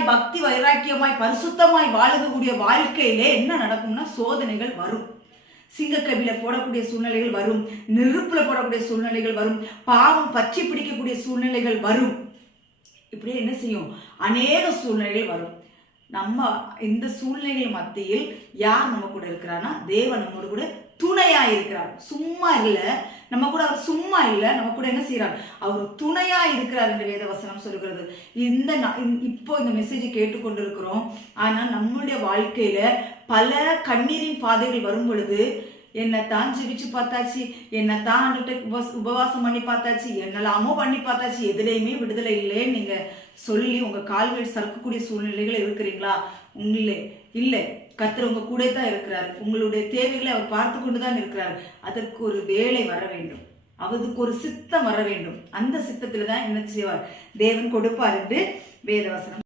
உண்மையாய் பக்தி வைராக்கியமாய் பரிசுத்தமாய் வாழக்கூடிய வாழ்க்கையிலே என்ன நடக்கும்னா சோதனைகள் வரும். சிங்கக்கவில போடக்கூடிய சூழ்நிலைகள் வரும், நெருப்புல போடக்கூடிய சூழ்நிலைகள் வரும், பாவம் பற்றி பிடிக்கக்கூடிய சூழ்நிலைகள் வரும். இப்படியே என்ன செய்யும், அநேக சூழ்நிலைகள் வரும். நம்ம இந்த சூழ்நிலைகள் மத்தியில் யார் நம்ம கூட இருக்கிறான்னா தேவன் நம்மோடு கூட துணையா இருக்கிறார். சும்மா இல்லை, நம்ம கூட அவர் சும்மா இல்லை, நம்ம கூட என்ன செய்யறார், அவர் துணையா இருக்கிறார் என்று வேத வசனம் சொல்லுகிறது. இப்போ இந்த மெசேஜை கேட்டுக்கொண்டு இருக்கிறோம். ஆனா நம்மளுடைய வாழ்க்கையில பல கண்ணீரின் பாதைகள் வரும் பொழுது என்னத்தான் ஜெபிச்சு பார்த்தாச்சு, என்னத்தான் உபவாசம் பண்ணி பார்த்தாச்சு, என்னெல்லாமோ பண்ணி பார்த்தாச்சு, எதுலையுமே விடுதலை இல்லைன்னு நீங்க சொல்லி உங்க கால்கள் சறுக்கக்கூடிய சூழ்நிலைகள் இருக்கிறீங்களா? இல்லை, கர்த்தர் உங்க கூட தான் இருக்கிறார். உங்களுடைய தேவைகளை அவர் பார்த்து கொண்டுதான் இருக்கிறார். அதற்கு ஒரு வேலை வர வேண்டும், அவருக்கு ஒரு சித்தம் வர வேண்டும். அந்த சித்தத்துல தான் என்ன செய்வார், தேவன் கொடுப்பார் என்று வேதவசனம்